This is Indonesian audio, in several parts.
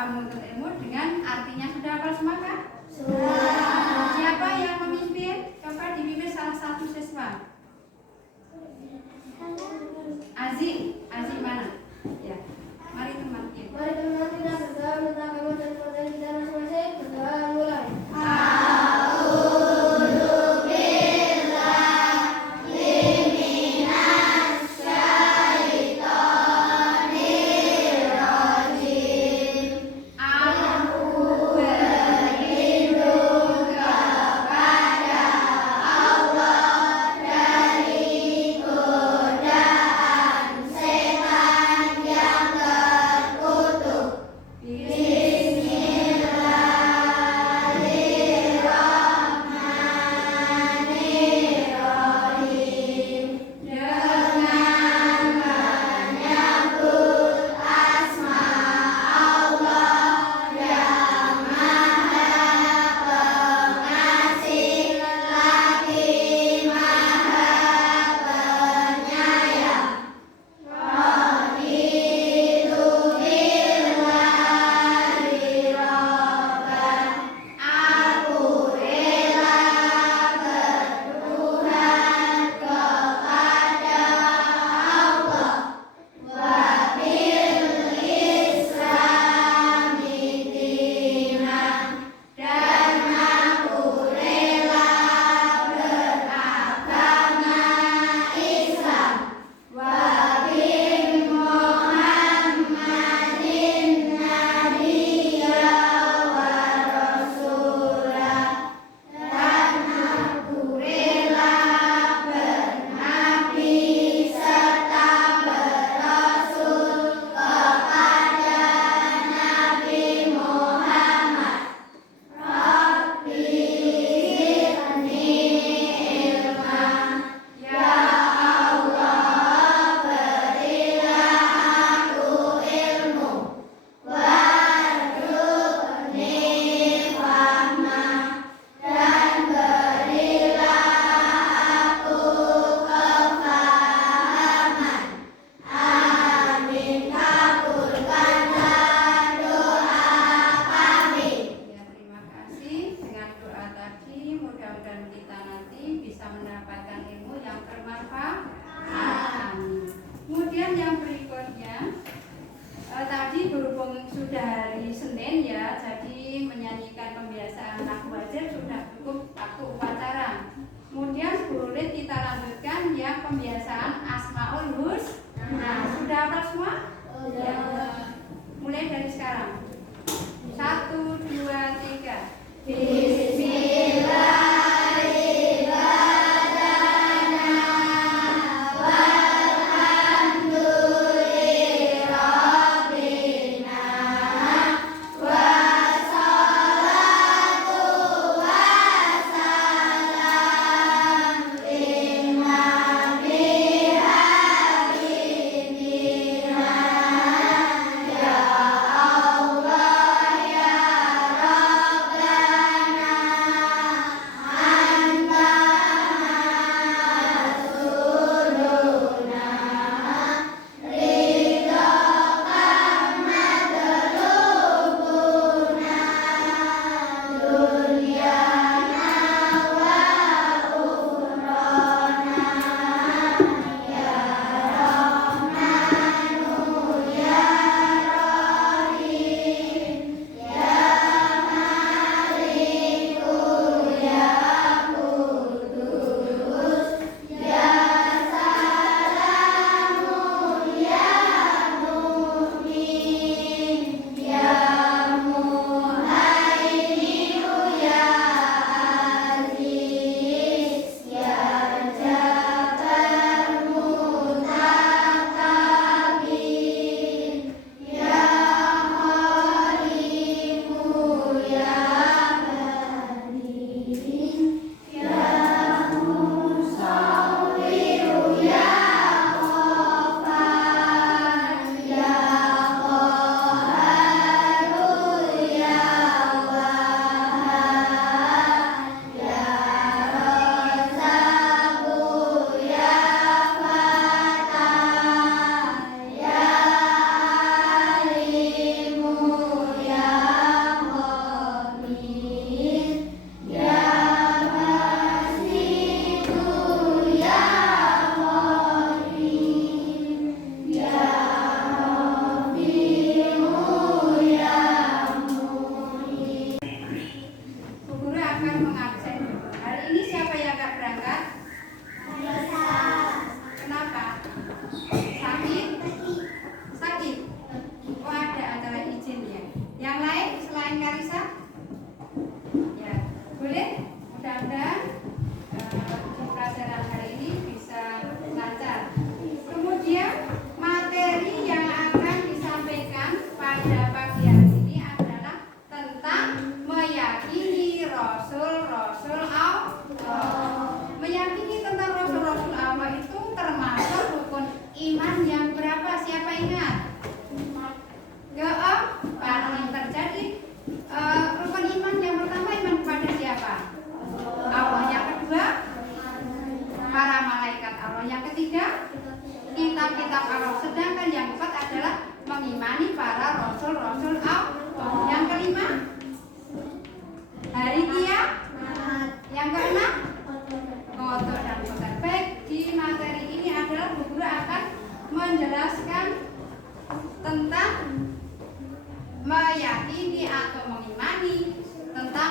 kamu untuk ilmu dengan artinya sudah hafal semua kah? Sudah. Siapa yang memimpin? Coba dipimpin salah satu siswa. Aziz mana? Ya, mari teman kita. Mari teman kita berdoa minta kamu dan materi kita masing-masing. Berdoa mulai. Bismillahirrahmanirrahim.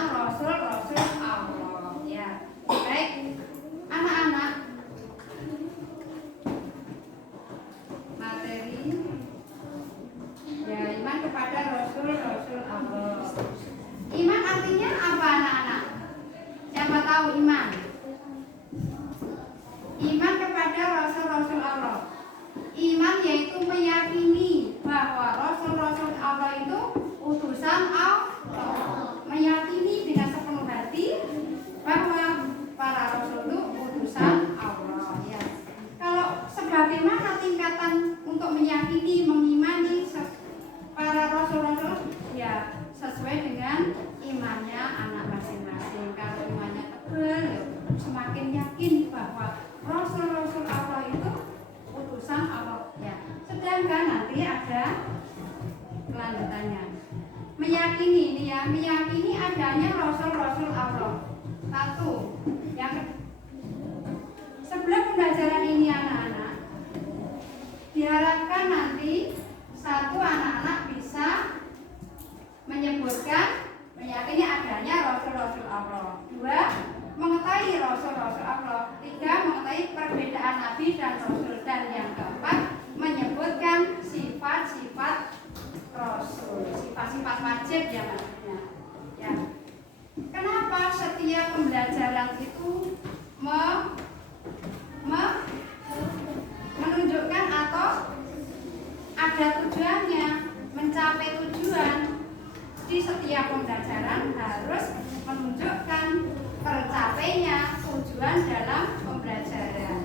rasul-rasul Allah. Ya, baik anak-anak, materi ya iman kepada rasul-rasul Allah. Iman artinya apa anak-anak? Siapa tahu iman? Iman kepada rasul-rasul Allah. Iman yaitu meyakini bahwa rasul-rasul Allah itu utusan Allah. Meyakini dengan sepenuh hati bahwa para rasul itu utusan Allah. Ya. Kalau sebagaimana tingkatan untuk meyakini, mengimani para rasul-rasul, ya sesuai dengan imannya anak masing-masing. Kalau imannya tebal, semakin yakin bahwa rasul-rasul Allah itu utusan Allah. Ya. Sedangkan nanti ada kelanjutannya. Meyakini ini ya, meyakini adanya rasul-rasul Allah. Satu. Sebelum pembelajaran ini anak-anak, diharapkan nanti satu anak-anak bisa menyebutkan meyakini adanya rasul-rasul Allah. Dua, mengetahui rasul-rasul Allah. Tiga, mengetahui perbedaan nabi dan rasul. Dan yang keempat, menyebutkan sifat-sifat rasul, sifat-sifat wajib ya maksudnya. Ya. Kenapa setiap pembelajaran itu menunjukkan atau ada tujuannya, mencapai tujuan? Di setiap pembelajaran harus menunjukkan tercapainya tujuan dalam pembelajaran.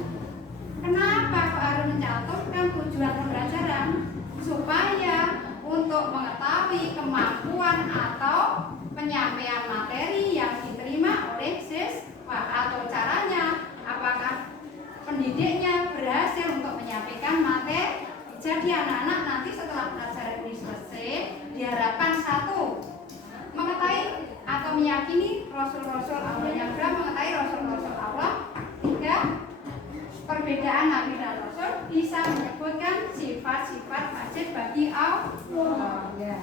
Kenapa harus mencantumkan tujuan pembelajaran? Supaya untuk mengetahui kemampuan atau penyampaian materi yang diterima oleh siswa, atau caranya apakah pendidiknya berhasil untuk menyampaikan materi. Jadi anak-anak nanti setelah pelajaran ini selesai diharapkan satu, mengetahui atau meyakini rasul-rasul Allah. Yang kedua, mengetahui rasul-rasul Allah. Tiga, perbedaan nabi dan rasul, bisa menyebutkan sifat-sifat wajib bagi Allah. Ya.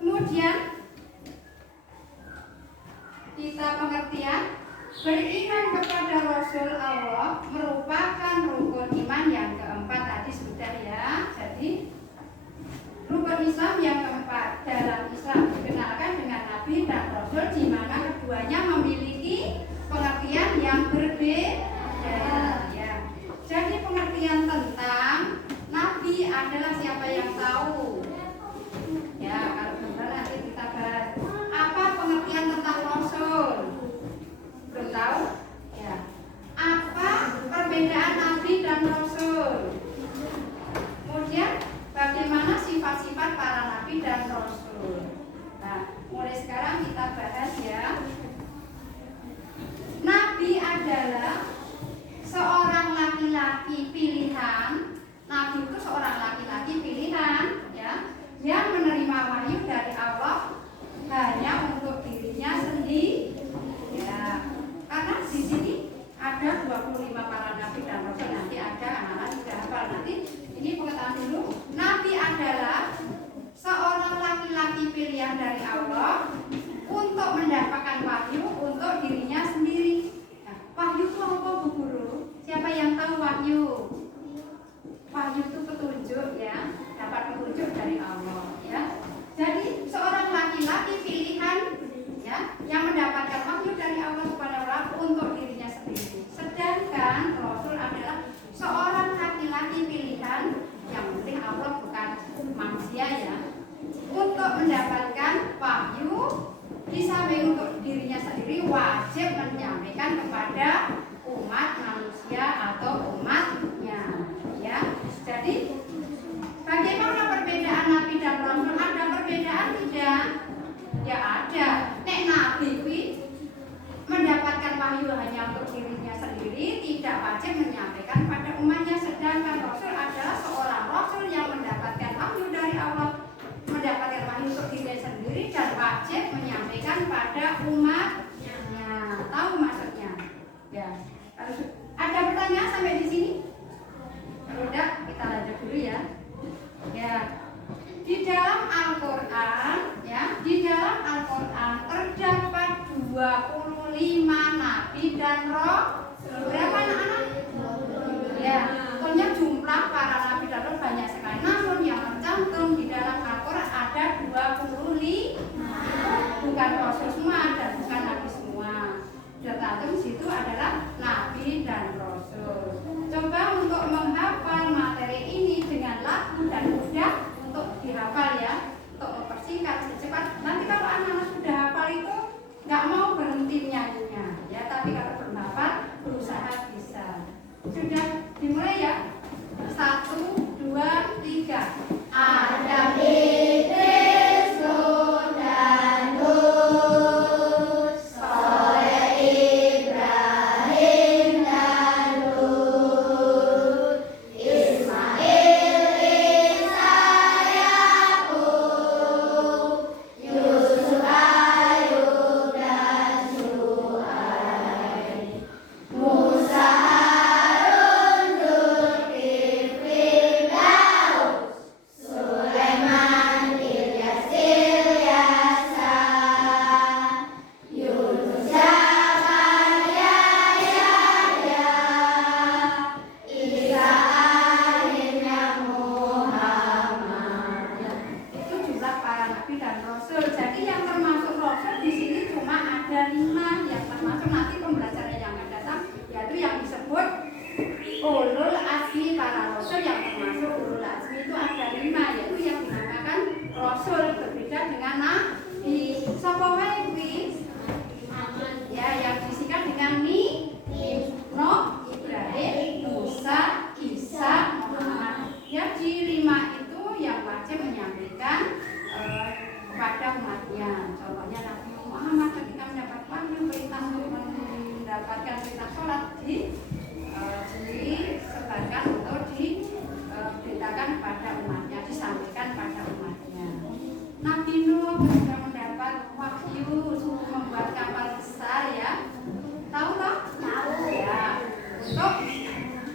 Kemudian kita pengertian beriman kepada rasul Allah merupakan rukun iman yang keempat, tadi sudah ya. Jadi rukun Islam yang keempat. Dalam Islam dikenalkan dengan nabi dan rasul, di mana keduanya memiliki pengertian yang berbeda. Ya. Jadi pengertian tentang nabi adalah siapa yang tahu? Ya, kalau benar nanti kita bahas. Apa pengertian tentang rasul? Belum tahu? Ya. Apa perbedaan nabi dan rasul? Kemudian bagaimana sifat-sifat para nabi dan rasul? Nah, mulai sekarang kita bahas ya. Nabi adalah seorang laki-laki pilihan. Nabi itu seorang laki-laki pilihan ya, yang menerima wahyu dari Allah hanya untuk dirinya sendiri. Ya, karena di sini ada 25 para nabi dan rasul. Nanti ada anak-anak sudah hafal. Nanti ini pengetahuan dulu. Nabi adalah seorang laki-laki pilihan dari Allah untuk mendapatkan wahyu untuk dirinya sendiri. Nah, wahyu itu apa Bu Guru? Siapa yang tahu wahyu? Wahyu itu petunjuk ya, dapat petunjuk dari Allah ya. Jadi seorang laki-laki pilihan ya, yang mendapatkan wahyu dari Allah Subhanahu wa taala untuk dirinya sendiri. Sedangkan Rasul adalah seorang laki-laki pilihan, yang penting Allah bukan manusia ya, untuk mendapatkan wahyu. Di samping untuk dirinya sendiri, wajib menyampaikan kepada umat manusia atau umatnya ya. Jadi bagaimana perbedaan nabi dan rasul? Ada perbedaan tidak? Ya ada. Nek nabi mendapatkan wahyu hanya untuk dirinya sendiri, tidak wajib menyampaikan pada umatnya. Sedangkan rasul adalah seorang rasul yang mendapatkan wahyu dari Allah, mendapatkan wahyu untuk dirinya sendiri dan wajib menyampaikan pada umatnya. Tahu maksudnya? Ya. Ada pertanyaan sampai di sini? Kalau tidak, kita lanjut dulu ya. Ya. Di dalam Al-Qur'an ya, di dalam Al-Qur'an 25 nabi dan roh. Berapa anak-anak? Ya, tentunya jumlah para nabi dan roh banyak sekali. Namun yang tercantum di dalam Al-Quran ada 25. Bukan rasul semua dan bukan nabi semua. Tercantum di situ adalah nabi dan rasul. Coba untuk menghafal materi ini dengan lagu dan mudah untuk dihafal ya, untuk mempersingkat secepat. Nanti kalau anak-anak sudah hafal itu nggak mau berhenti nyanyinya ya, tapi kalau belum hafal berusaha bisa. Sudah dimulai ya. 1, 2, 3. Adam, Idris, Nuh dan Hud, Saleh, Ibrahim dan Lut, Ismail, Isa, Yakub, Yusuf, Ayub dan Syuaib, Musa, Harun, Zulkifli, Daud, Sulaiman, Ilyas, Ilyasa, Yunus, Zakaria, Yahya, Isa, akhirnya Muhammad. Itu jumlah para nabi dan rasul. Jadi yang termasuk rasul di sini cuma ada 5 yang termasuk nanti pembelajaran yang akan datang, yaitu yang disebut ulul azmi. Para rasul yang termasuk ulul azmi itu ada 5, yaitu yang dinamakan rasul, berbeda dengan nabi. Sapa wae kuwi? Ya, yang disingkat dengan Nuh, Ibrahim, Musa, Isa, Muhammad. Ya, di 5 itu yang wajib menyampaikan kepada umatnya. Contohnya Nabi Muhammad ketika mendapat wahyu perintah untuk mendapatkan perintah sholat disebarkan atau diberitakan kepada umatnya, disampaikan kepada umatnya. Nabi Nuh ketika mendapat wahyu suruh membuat kapal besar ya. Tahu toh? Tahu ya. Untuk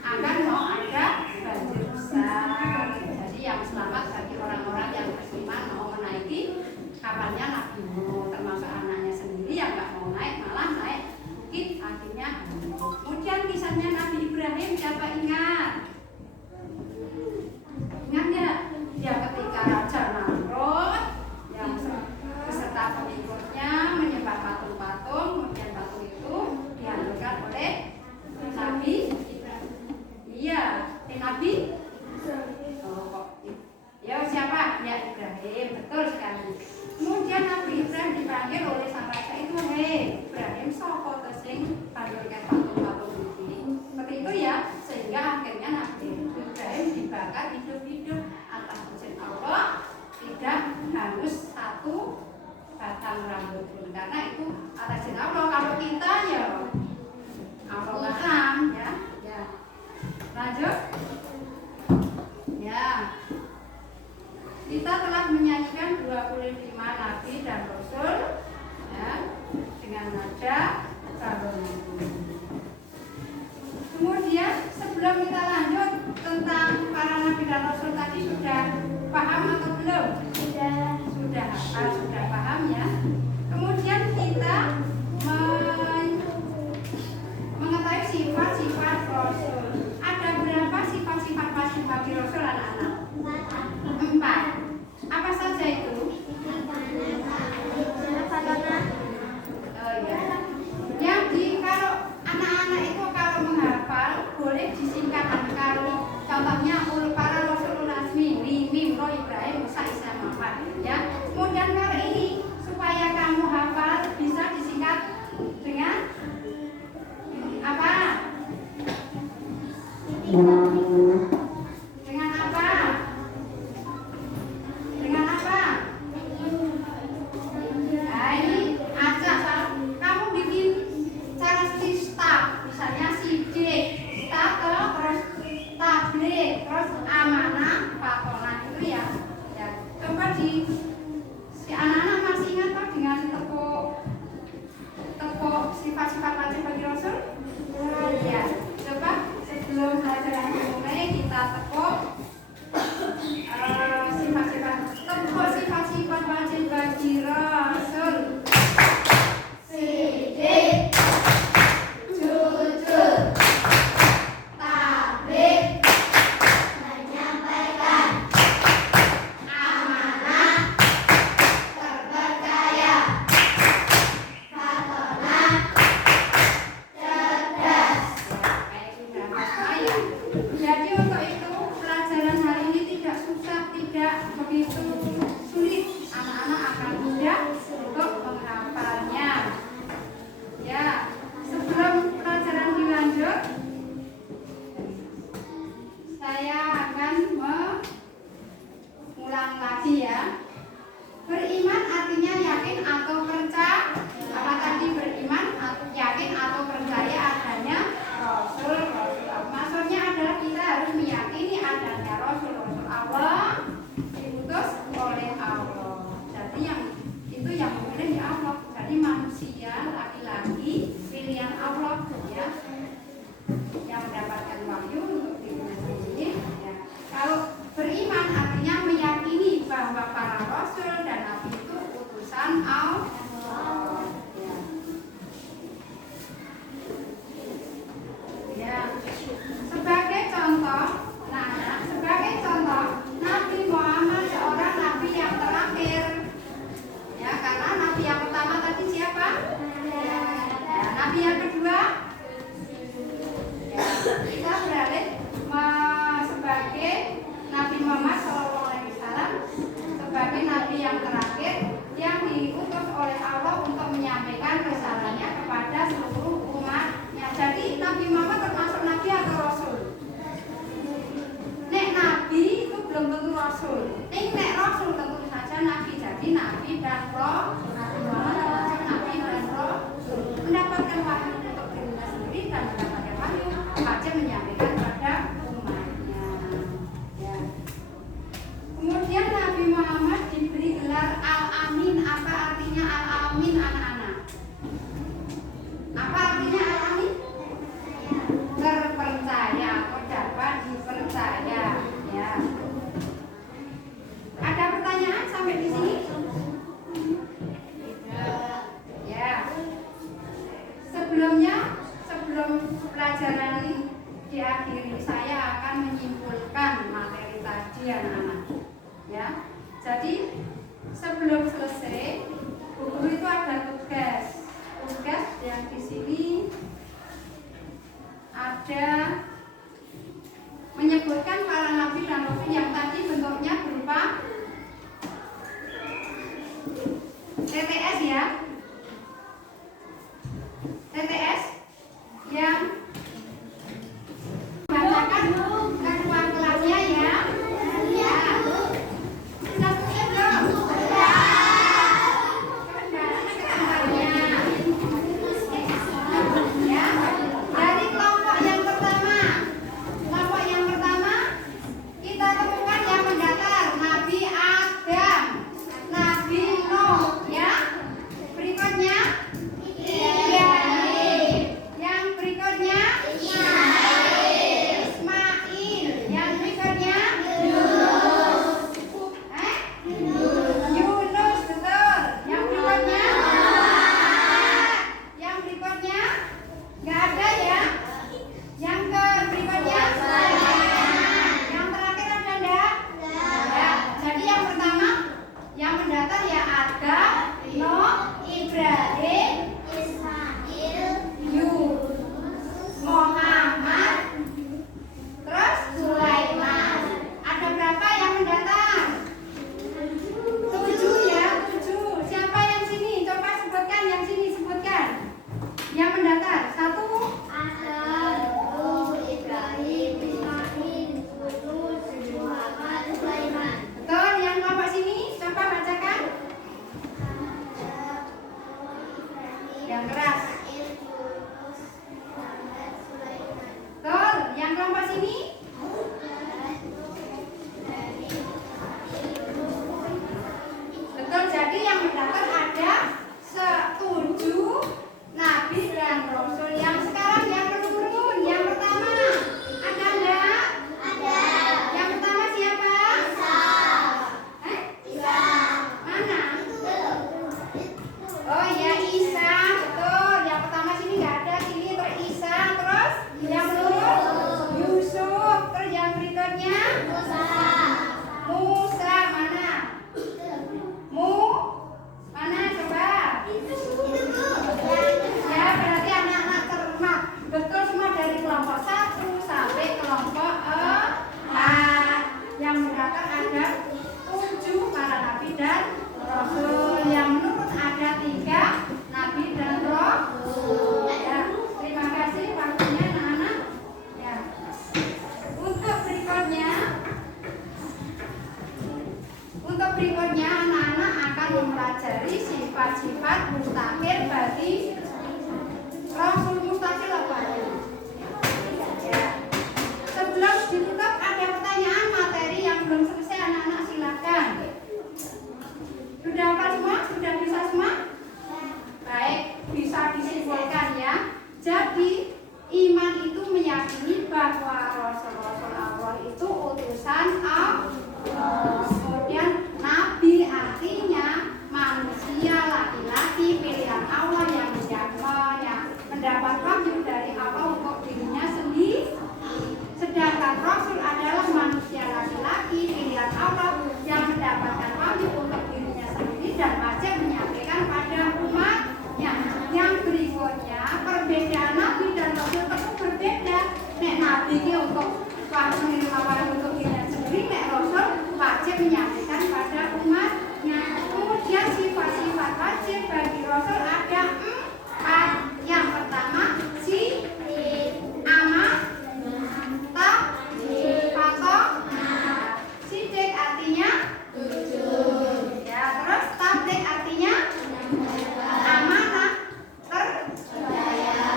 akan mau ada banjir besar. Jadi yang selamat bagi orang-orang yang beriman mau menaiki kapalnya Nabi Nuh, termasuk anaknya sendiri yang nggak mau naik, malah naik bukit, akhirnya kemudian kisahnya Nabi Ibrahim, siapa ingat? Ingat nggak? Ya, ketika Raja Namrud yang beserta pengikutnya menyembah patung-patung, kemudian patung itu dihancurkan oleh Nabi. Iya, Nabi. Oh, kok. Ya, siapa? Ya, Ibrahim, betul sekali. Kemudian Nabi Ibrahim dipanggil oleh sang raja itu, hei Ibrahim, sapa to sing panjenengan patung-patung iki. Seperti itu ya, sehingga akhirnya Nabi Ibrahim dibakar hidup-hidup atas izin Allah, tidak harus satu batang rambut pun, karena itu atas izin Allah. Kalau kita ya Allah alam ya. Ya. Lanjut. Ya. Kita telah menyanyikan 25 nabi dan rasul ya, dengan nada calon. Kemudian sebelum kita lanjut tentang para nabi dan rasul tadi, sudah paham atau belum? Sudah hafal, sudah paham ya. Kemudian kita mengetahui sifat-sifat rasul. Ada berapa sifat-sifat masing bagi rasul anak-anak? 4. Apa saja itu? Oh ya. Yang kalau anak-anak itu kalau menghafal boleh disingkatkan. Kalau contohnya para rasul azmi, Nuh, Ibrahim, Musa, Isa, Muhammad ya. Kemudian kalau ini utusan Allah. Ya. Sebagai contoh, Nabi Muhammad seorang nabi yang terakhir. Ya, karena nabi yang pertama tadi siapa? Ya, nabi yang kedua. Ya, kita beralih sebagai Nabi Muhammad SAW sebagai nabi yang terakhir yang diutus oleh Allah untuk menyampaikan risalahnya kepada seluruh umatnya. Jadi Nabi Muhammad termasuk nabi atau rasul? Nek nabi itu belum tentu rasul. Nek rasul tentu saja nabi. Jadi nabi dan rasul. Nabi Muhammad termasuk nabi dan rasul. Mendapatkan wahyu untuk dirinya sendiri dan mendapatkan wahyu wajib menyampaikan kepada umatnya. Ya. Kemudian Nabi Muhammad diberi gelar Al-Amin. Apa artinya Al-Amin, anak-anak? Apa artinya Al-Amin? Terpercaya atau dapat dipercaya. Ya. Ada pertanyaan sampai di sini? Ya. Sebelum pelajaran diakhiri, saya akan menyimpulkan materi tadi, anak-anak. Ya. Jadi sebelum selesai, guru itu ada tugas yang di sini ada menyebutkan para nabi dan rasul yang tadi bentuknya berupa TTS, ya. TTS yang bacakan kedua kelasnya, ya. Ya. Sudah selesai belum? Ya. Dari kelompok yang pertama kita temukan yang mendaftar Nabi Adam, Nabi Nuh, ya. Berikutnya Ibrahim, yang berikutnya Ismail, yang berikutnya Yunus, betul. Yang berikutnya nggak ada, ya. Yang berikutnya yang terakhir ada enggak? Ya. Jadi yang pertama yang mendaftar ya Adam, Nuh, Ibrahim, Ismail, Muhammad, terus Sulaiman. Ada berapa yang mendaftar? 7, ya, 7. Siapa yang sini? Coba sebutkan yang sini, sebutkan. Yang mendaftar 1. Adam, Nuh, Ibrahim, Ismail, Yunus, Muhammad, Sulaiman. Betul, yang kelompok sini coba bacakan. Yang keras. Betul, yang kelompok sini. Betul, jadi yang mendaftar ada 7 nabi dan rasul. Yang sekarang yang menurun, yang pertama ada enggak? Ada. Yang pertama siapa? Isa. Mana? Oh ya, Isa, betul. Yang pertama sini nggak ada, sini terus Isa, terus yang menurun Yusuf, terus yang berikutnya Musa, mana? Mana coba? Ya, berarti anak-anak cermat. Betul semua dari kelompok 1 sampai kelompok 4. Yang mendaftar ada 7 para nabi dan rasul. Yang menurut ada 3 nabi dan rasul. Ya, terima kasih waktunya anak-anak. Ya. Untuk berikutnya anak-anak akan mempelajari sifat-sifat mustaqil bagi rasul. Mustaqil apa ya? Ya. Sebelum ditutup ada pertanyaan materi yang belum selesai, anak-anak silakan. Sudah apa semua? Sudah bisa semua? Baik, bisa disimpulkan, ya. Jadi iman itu meyakini bahwa rasul-rasul Allah itu utusan Allah. Kemudian nabi artinya manusia manusia laki-laki pilihan Allah yang mendapat wahyu dari Allah untuk dirinya sendiri. Sedangkan Rasul adalah manusia laki-laki pilihan Allah yang mendapatkan wahyu untuk dirinya sendiri dan wajib menyampaikan pada umatnya. Yang berikutnya, perbedaan Nabi dan Rasul itu berbeda. Nek Nabi ini untuk menerima wahyu untuk dirinya sendiri, nek Rasul wajib menyampaikan pada umatnya. Kemudian sifat-sifat wajib bagi Rasul ada 4. Yang pertama, sidik artinya ya, terus tablik artinya amanah, terpercaya ya.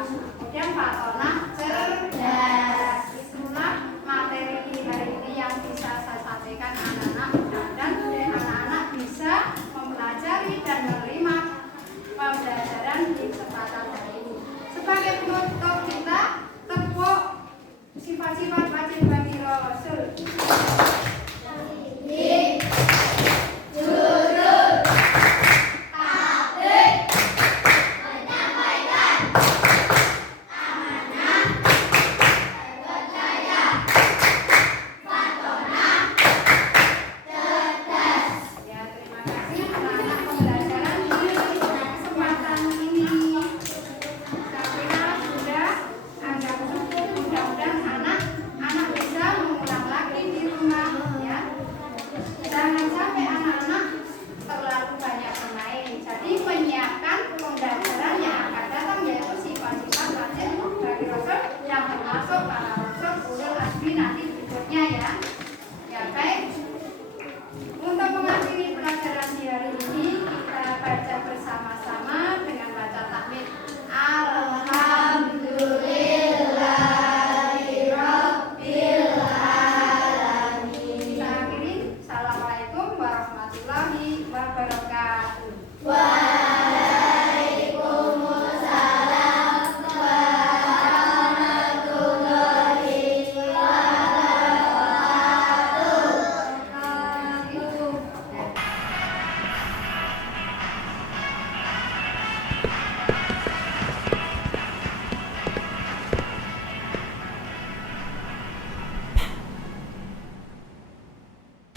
Kemudian fatonah, cerdas. Itulah materi hari ini yang bisa saya sampaikan anak-anak, dan anak-anak bisa mempelajari dan menerima pembelajaran di kesempatan hari ini. Sebagai penutup kita tepuk sifat-sifat wajib bagi Rasul.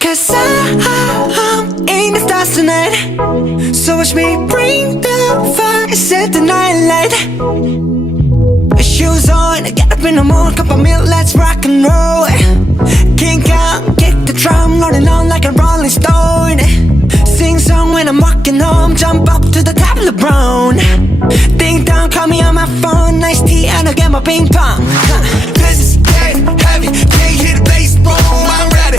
Cause I'm in the stars tonight. So watch me bring the fire, set the night light. Shoes on, get up in the morning, cup of milk, let's rock and roll. Kink out, kick the drum, rolling on like a rolling stone. Sing song when I'm walking home, jump up to the top of the brown. Ding dong, call me on my phone, nice tea and I'll get my ping pong. This is dead heavy, can't hear the bass boom, I'm ready.